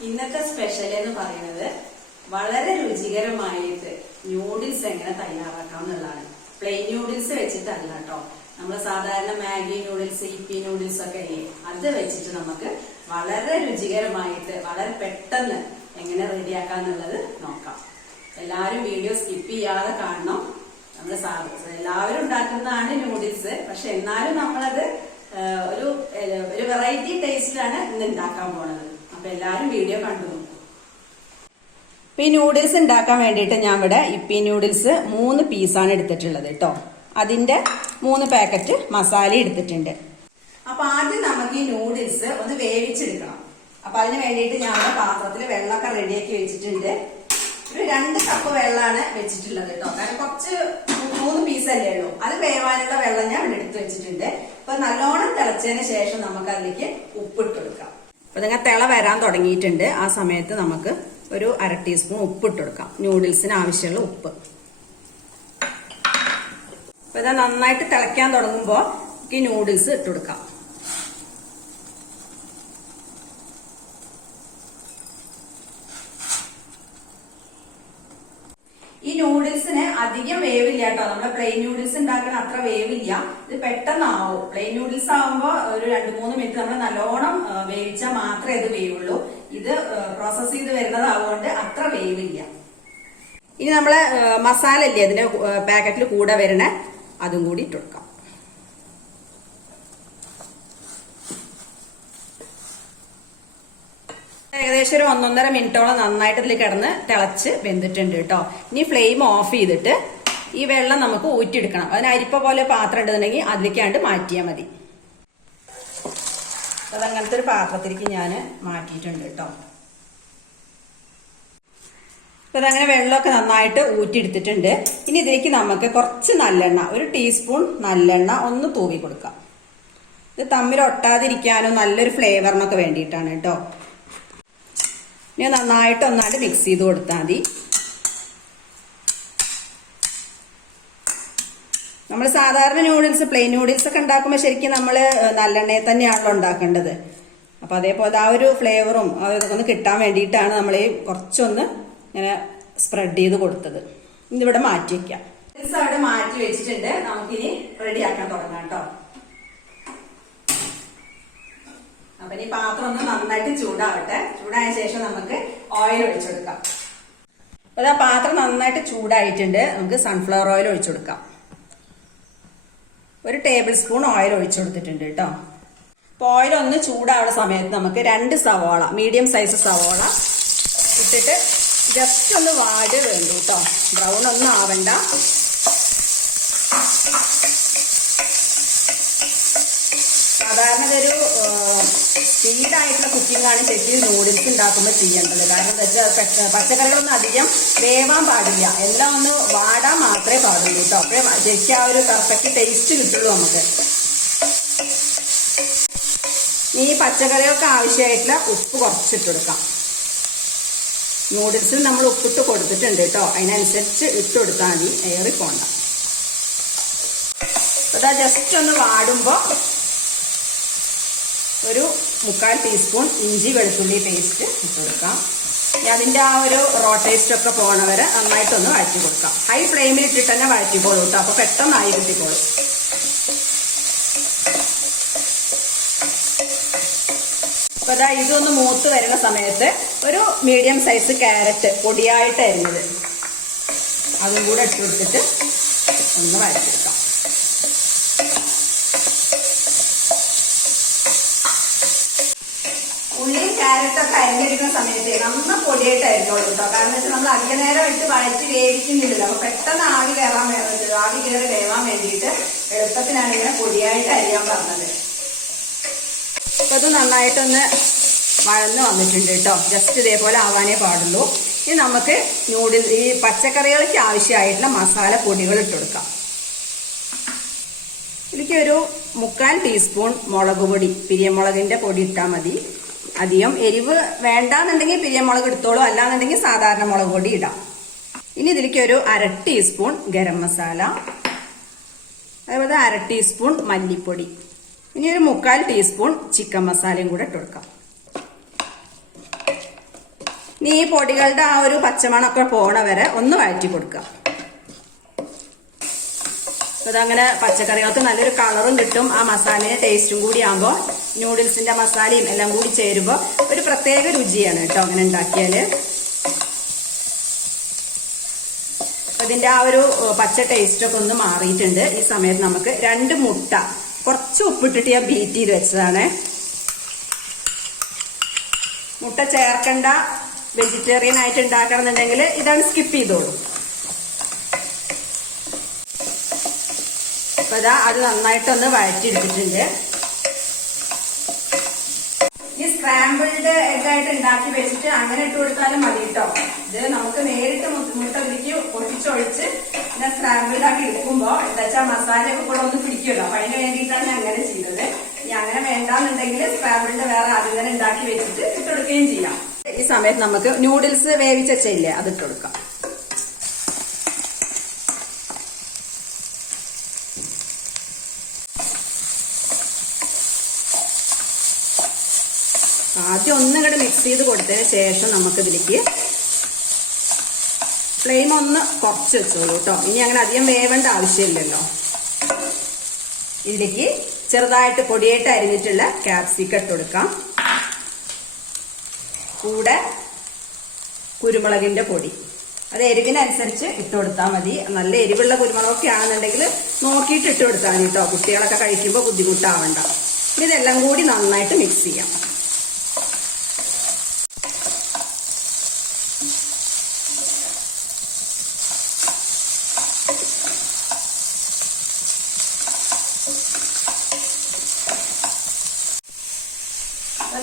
ഇന്നത്തെ സ്പെഷ്യൽ എന്ന് പറയുന്നത് വളരെ രുചികരമായിട്ട് ന്യൂഡിൽസ് എങ്ങനെ തയ്യാറാക്കാം എന്നുള്ളതാണ്. പ്ലെയിൻ ന്യൂഡിൽസ് വെച്ചിട്ടല്ല കേട്ടോ നമ്മൾ സാധാരണ മാഗി നൂഡിൽസ് ഇപ്പി ന്യൂഡിൽസ് ഒക്കെ അത് വെച്ചിട്ട് നമുക്ക് വളരെ രുചികരമായിട്ട് വളരെ പെട്ടെന്ന് എങ്ങനെ റെഡിയാക്കാന്നുള്ളത് നോക്കാം. എല്ലാവരും വീഡിയോ സ്കിപ്പ് ചെയ്യാതെ കാണണം. നമ്മൾ എല്ലാവരും ഉണ്ടാക്കുന്നതാണ് നൂഡിൽസ് പക്ഷെ എന്നാലും നമ്മളത് ഒരു ഒരു വെറൈറ്റി ടേസ്റ്റിലാണ് ഇന്ന് ഉണ്ടാക്കാൻ പോണത്. അപ്പൊ എല്ലാവരും വീഡിയോ കണ്ടു ഇപ്പൊ ഈ നൂഡിൽസ് ഉണ്ടാക്കാൻ വേണ്ടിയിട്ട് ഞാൻ ഇവിടെ ഇപ്പി നൂഡിൽസ് മൂന്ന് പീസാണ് എടുത്തിട്ടുള്ളത് കേട്ടോ അതിന്റെ മൂന്ന് പാക്കറ്റ് മസാല എടുത്തിട്ടുണ്ട്. അപ്പൊ ആദ്യം നമുക്ക് ഈ നൂഡിൽസ് ഒന്ന് വേവിച്ചെടുക്കണം. അപ്പൊ അതിന് വേണ്ടിയിട്ട് ഞാൻ പാത്രത്തിൽ വെള്ളമൊക്കെ റെഡിയാക്കി വെച്ചിട്ടുണ്ട്. ഒരു രണ്ട് കപ്പ് വെള്ളമാണ് വെച്ചിട്ടുള്ളത് കേട്ടോ. കാരണം കുറച്ച് മൂന്ന് പീസല്ലേ ഉള്ളൂ. അത് വേവാനുള്ള വെള്ളം ഞാൻ ഇവിടെ എടുത്ത് വെച്ചിട്ടുണ്ട്. അപ്പൊ നല്ലോണം തിളച്ചതിന് ശേഷം നമുക്ക് അതിലേക്ക് ഉപ്പിട്ട് കൊടുക്കാം. അപ്പൊ നിങ്ങൾ തിള വരാൻ തുടങ്ങിയിട്ടുണ്ട്. ആ സമയത്ത് നമുക്ക് ഒരു അര ടീസ്പൂൺ ഉപ്പിട്ട് കൊടുക്കാം. നൂഡിൽസിന് ആവശ്യമുള്ള ഉപ്പ്. അപ്പൊ ഇത് നന്നായിട്ട് തിളയ്ക്കാൻ തുടങ്ങുമ്പോൾ ഈ നൂഡിൽസ് ഇട്ട് കൊടുക്കാം. ഈ നൂഡിൽസിന് അധികം വേവില്ല കേട്ടോ നമ്മുടെ പ്ലെയിൻ നൂഡിൽസ് ഉണ്ടാക്കുന്ന അത്ര വേവില്ല. ഇത് പെട്ടെന്നാവും. പ്ലെയിൻ നൂഡിൽസ് ആവുമ്പോ ഒരു രണ്ട് മൂന്ന് മിനിറ്റ് നമ്മൾ നല്ലോണം വേവിച്ചാൽ മാത്രമേ ഇത് വേവുള്ളൂ. ഇത് പ്രോസസ് ചെയ്ത് വരുന്നതാവുകൊണ്ട് അത്ര വേവില്ല. ഇനി നമ്മളെ മസാല ഇല്ലേ അതിന്റെ പാക്കറ്റിൽ കൂടെ വരണേ അതും കൂടി ഇട്ട് ഏകദേശം ഒരു ഒന്നൊന്നര മിനിറ്റോളം നന്നായിട്ട് ഇതിൽ കിടന്ന് തിളച്ച് വെന്തിട്ടുണ്ട് കേട്ടോ. ഇനി ഫ്ലെയിം ഓഫ് ചെയ്തിട്ട് ഈ വെള്ളം നമുക്ക് ഊറ്റിയെടുക്കണം. അതിന് അരിപ്പ പോലെ പാത്രം ഉണ്ടെന്നുണ്ടെങ്കിൽ അതിലേക്കാണ്ട് മാറ്റിയാൽ മതി. അതങ്ങനത്തെ ഒരു പാത്രത്തിലേക്ക് ഞാൻ മാറ്റിയിട്ടുണ്ട് കേട്ടോ. അപ്പൊ അതങ്ങനെ വെള്ളമൊക്കെ നന്നായിട്ട് ഊറ്റിയെടുത്തിട്ടുണ്ട്. ഇനി ഇതിലേക്ക് നമുക്ക് കുറച്ച് നല്ലെണ്ണ ഒരു ടീസ്പൂൺ നല്ലെണ്ണ ഒന്ന് തൂവി കൊടുക്കാം. ഇത് തമ്മിൽ ഒട്ടാതിരിക്കാനോ നല്ലൊരു ഫ്ലേവറിനൊക്കെ വേണ്ടിയിട്ടാണ് കേട്ടോ. ഇനി നന്നായിട്ട് ഒന്നാണ്ട് മിക്സ് ചെയ്ത് കൊടുത്താൽ മതി. നമ്മൾ സാധാരണ നൂഡിൽസ് പ്ലെയിൻ നൂഡിൽസ് ഒക്കെ ഉണ്ടാക്കുമ്പോൾ ശരിക്കും നമ്മൾ നല്ലെണ്ണയിൽ തന്നെയാണല്ലോ ഉണ്ടാക്കേണ്ടത്. അപ്പോൾ അതേപോലെ ആ ഒരു ഫ്ലേവറും അതൊക്കെ ഒന്ന് കിട്ടാൻ വേണ്ടിയിട്ടാണ് നമ്മൾ ഈ കുറച്ചൊന്ന് ഇങ്ങനെ സ്പ്രെഡ് ചെയ്ത് കൊടുത്തത്. ഇതിവിടെ മാറ്റി നൂഡിൽസ് അവിടെ മാറ്റി വെച്ചിട്ടുണ്ട്. നമുക്കിനി റെഡിയാക്കാൻ തുടങ്ങാം കേട്ടോ. അപ്പൊ ഇനി പാത്രം ഒന്ന് നന്നായിട്ട് ചൂടാവട്ടെ. ചൂടായ ശേഷം നമുക്ക് ഓയിൽ ഒഴിച്ചെടുക്കാം. അപ്പൊ ഇതാ പാത്രം നന്നായിട്ട് ചൂടായിട്ടുണ്ട്. നമുക്ക് സൺഫ്ലവർ ഓയിൽ ഒഴിച്ചു കൊടുക്കാം ഒരു ടേബിൾ സ്പൂൺ ഓയിൽ ഒഴിച്ചു കൊടുത്തിട്ടുണ്ട് കേട്ടോ. അപ്പൊ ഓയിൽ ഒന്ന് ചൂടാവുന്ന സമയത്ത് നമുക്ക് രണ്ട് സവോള മീഡിയം സൈസ് സവോള ഇട്ടിട്ട് ജസ്റ്റ് ഒന്ന് വാടി വേണ്ടു കേട്ടോ. ബ്രൗൺ ഒന്നും ആവണ്ട സാധാരണ ഇതൊരു സ്പീഡായിട്ടുള്ള കുക്കിംഗ് ആണ് ശരിക്കും നൂഡിൽസ് ഉണ്ടാക്കുമ്പോൾ ചെയ്യേണ്ടത്. കാരണം എന്താ വെച്ചാൽ പച്ചക്കറികളൊന്നും അധികം വേവാൻ പാടില്ല. എല്ലാം ഒന്ന് വാടാൻ മാത്രമേ പാടുള്ളൂ കേട്ടോ അപ്പോഴേ ശരിക്കും ആ ഒരു പെർഫെക്റ്റ് ടേസ്റ്റ് കിട്ടുള്ളൂ നമുക്ക്. ഈ പച്ചക്കറികൾക്ക് ആവശ്യമായിട്ടുള്ള ഉപ്പ് കുറച്ചിട്ട് കൊടുക്കാം. നൂഡിൽസിൽ നമ്മൾ ഉപ്പിട്ട് കൊടുത്തിട്ടുണ്ട് കേട്ടോ അതിനനുസരിച്ച് ഇട്ട് കൊടുത്താൽ മതി. ഏറി പോണ്ട അതാ ജസ്റ്റ് ഒന്ന് വാടുമ്പോൾ ഒരു മുക്കാൽ ടീസ്പൂൺ ഇഞ്ചി വെളുത്തുള്ളി പേസ്റ്റ് ഇട്ട് കൊടുക്കാം. അതിന്റെ ആ ഒരു റോ ടേസ്റ്റ് ഒക്കെ പോണ വരെ നന്നായിട്ടൊന്ന് വഴറ്റി കൊടുക്കാം. ഹൈ ഫ്ലെയിമിൽ ഇട്ടിട്ട് തന്നെ വഴറ്റിക്കോളൂ കേട്ടോ അപ്പോൾ പെട്ടെന്ന് ആയി കിട്ടിക്കോളൂ. അപ്പൊ അതാ ഇതൊന്ന് മൂത്ത് വരുന്ന സമയത്ത് ഒരു മീഡിയം സൈസ് ക്യാരറ്റ് പൊടിയായിട്ട് അരിഞ്ഞത് അതും കൂടെ ഇട്ട് കൊടുത്തിട്ട് ഒന്ന് വഴറ്റിയെടുക്കാം ഉള്ളിയും ക്യാരറ്റും ഒക്കെ അരിഞ്ഞെടുക്കുന്ന സമയത്ത് നന്ന പൊടിയായിട്ട് അരിഞ്ഞോളൂ കേട്ടോ. കാരണം വെച്ചാൽ നമ്മൾ അധിക നേരം ഇട്ട് വഴറ്റി വേവിക്കുന്നില്ലല്ലോ. അപ്പൊ പെട്ടെന്ന് ആവി കയറാൻ ആവി കയറി വേവാൻ വേണ്ടിയിട്ട് എളുപ്പത്തിനാണ് ഇങ്ങനെ പൊടിയായിട്ട് അരിയാൻ പറഞ്ഞത്. അത് നന്നായിട്ടൊന്ന് വഴന്ന് വന്നിട്ടുണ്ട് കേട്ടോ. ജസ്റ്റ് ഇതേപോലെ ആവാനേ പാടുള്ളൂ. ഇനി നമുക്ക് നൂഡിൽ ഈ പച്ചക്കറികൾക്ക് ആവശ്യമായിട്ടുള്ള മസാല പൊടികൾ ഇട്ട് കൊടുക്കാം. ഇതിലേക്ക് ഒരു മുക്കാൽ ടീസ്പൂൺ മുളക് പൊടി പിരിയമുളകിന്റെ പൊടി ഇട്ടാൽ മതി. അധികം എരിവ് വേണ്ടാന്നുണ്ടെങ്കിൽ പിരിയമുളക് എടുത്തോളൂ അല്ലാന്നുണ്ടെങ്കിൽ സാധാരണ മുളക് പൊടി ഇടാം. ഇനി ഇതിലേക്ക് ഒരു അര ടീസ്പൂൺ ഗരം മസാല അതേപോലെ അര ടീസ്പൂൺ മല്ലിപ്പൊടി ഇനി ഒരു മുക്കാൽ ടീസ്പൂൺ ചിക്കൻ മസാലയും കൂടെ ഇട്ട് കൊടുക്കാം. ഇനി ഈ പൊടികളുടെ ആ ഒരു പച്ചമണമൊക്കെ പോണ വരെ ഒന്ന് വഴറ്റി കൊടുക്കുക. അതങ്ങനെ പച്ചക്കറികൾക്ക് നല്ലൊരു കളറും കിട്ടും ആ മസാലയുടെ ടേസ്റ്റും കൂടി ആകുമ്പോൾ നൂഡിൽസിന്റെ മസാലയും എല്ലാം കൂടി ചേരുമ്പോൾ ഒരു പ്രത്യേക രുചിയാണ് കേട്ടോ അങ്ങനെ ഉണ്ടാക്കിയാൽ. അപ്പൊ ഇതിന്റെ ആ ഒരു പച്ച ടേസ്റ്റൊക്കെ ഒന്ന് മാറിയിട്ടുണ്ട്. ഈ സമയത്ത് നമുക്ക് രണ്ട് മുട്ട കുറച്ച് ഉപ്പിട്ടിട്ട് ഞാൻ ബീറ്റ് ചെയ്ത് വെച്ചതാണ്. മുട്ട ചേർക്കണ്ട വെജിറ്റേറിയൻ ആയിട്ട് ഉണ്ടാക്കണം എന്നുണ്ടെങ്കിൽ ഇതാണ് സ്കിപ്പ് ചെയ്തോളൂ. അപ്പൊ അത് നന്നായിട്ടൊന്ന് വഴറ്റിയെടുത്തിട്ടുണ്ട്. ഈ സ്ക്രാമ്പിൾഡ് എഗ് ആയിട്ട് ഉണ്ടാക്കി വെച്ചിട്ട് അങ്ങനെ ഇട്ട് കൊടുത്താലും മതി കേട്ടോ ഇത് നമുക്ക് നേരിട്ട് മുട്ടതിലേക്ക് പൊട്ടിച്ചൊഴിച്ച് പിന്നെ സ്ക്രാമ്പിൾഡ് ആക്കി എടുക്കുമ്പോ എന്താ വെച്ചാൽ മസാലയൊക്കെ കൂടെ ഒന്ന് പിടിക്കുമല്ലോ അപ്പൊ അതിന് വേണ്ടിയിട്ടാണ് ഞാൻ അങ്ങനെ ചെയ്തത്. ഇനി അങ്ങനെ വേണ്ടാന്നുണ്ടെങ്കിൽ സ്ക്രാമ്പിൾഡ് വേറെ ആദ്യം തന്നെ ഉണ്ടാക്കി വെച്ചിട്ട് ഇട്ടെടുക്കുകയും ചെയ്യാം. ഈ സമയത്ത് നമുക്ക് നൂഡിൽസ് വേവിച്ചില്ലേ അത് ഇട്ടെടുക്കാം ആദ്യം ഒന്നും കൂടെ മിക്സ് ചെയ്ത് കൊടുത്തതിന് ശേഷം നമുക്ക് ഇതിലേക്ക് ഫ്ലെയിം ഒന്ന് കുറച്ച് വെച്ചോളൂ കേട്ടോ ഇനി അങ്ങനെ അധികം വേവേണ്ട ആവശ്യമില്ലല്ലോ. ഇതിലേക്ക് ചെറുതായിട്ട് പൊടിയായിട്ട് അരിഞ്ഞിട്ടുള്ള കാപ്സിക്ക ഇട്ട് കൊടുക്കാം. കൂടെ കുരുമുളകിന്റെ പൊടി. അത് എരിവിനനുസരിച്ച് ഇട്ട് കൊടുത്താൽ മതി. നല്ല എരിവുള്ള കുരുമുളകൊക്കെ ആണെന്നുണ്ടെങ്കിൽ നോക്കിയിട്ട് ഇട്ട് കൊടുത്താൽ മതി കേട്ടോ കുട്ടികളൊക്കെ കഴിക്കുമ്പോൾ ബുദ്ധിമുട്ടാവണ്ട. ഇതെല്ലാം കൂടി നന്നായിട്ട് മിക്സ് ചെയ്യാം.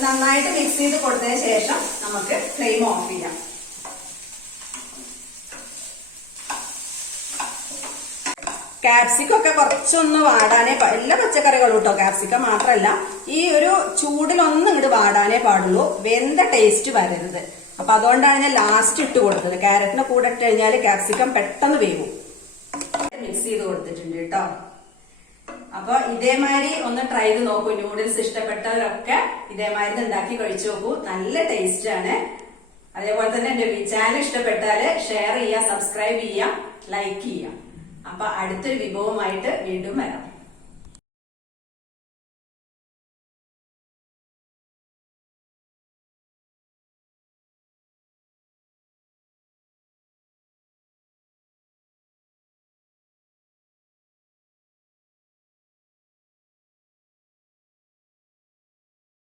നന്നായിട്ട് മിക്സ് ചെയ്ത് കൊടുത്തതിന് ശേഷം നമുക്ക് ഫ്ലെയിം ഓഫ് ചെയ്യാം. ക്യാപ്സിക്കൊക്കെ കുറച്ചൊന്ന് വാടാനേ എല്ലാ പച്ചക്കറികളും കേട്ടോ ക്യാപ്സിക്ക മാത്രമല്ല ഈ ഒരു ചൂടിലൊന്നും ഇങ്ങോട്ട് വാടാനേ പാടുള്ളൂ. വെന്ത ടേസ്റ്റ് വരരുത്. അപ്പൊ അതുകൊണ്ടാണ് ഞാൻ ലാസ്റ്റ് ഇട്ട് കൊടുത്തത്. ക്യാരറ്റിന് കൂടെ ഇട്ട് കഴിഞ്ഞാൽ കാപ്സിക്കം പെട്ടെന്ന് വേവും. മിക്സ് ചെയ്ത് കൊടുത്തിട്ടുണ്ട് കേട്ടോ അപ്പൊ ഇതേമാതിരി ഒന്ന് ട്രൈ ചെയ്ത് നോക്കൂ. ന്യൂഡിൽസ് ഇഷ്ടപ്പെട്ടവരൊക്കെ ഇതേമാതിരി ഇത് ഉണ്ടാക്കി കഴിച്ചു നോക്കൂ. നല്ല ടേസ്റ്റ് ആണ്. അതേപോലെ തന്നെ എന്റെ ചാനൽ ഇഷ്ടപ്പെട്ടാൽ ഷെയർ ചെയ്യുക സബ്സ്ക്രൈബ് ചെയ്യുക ലൈക്ക് ചെയ്യുക. അപ്പൊ അടുത്തൊരു വിഭവമായിട്ട് വീണ്ടും വരാം.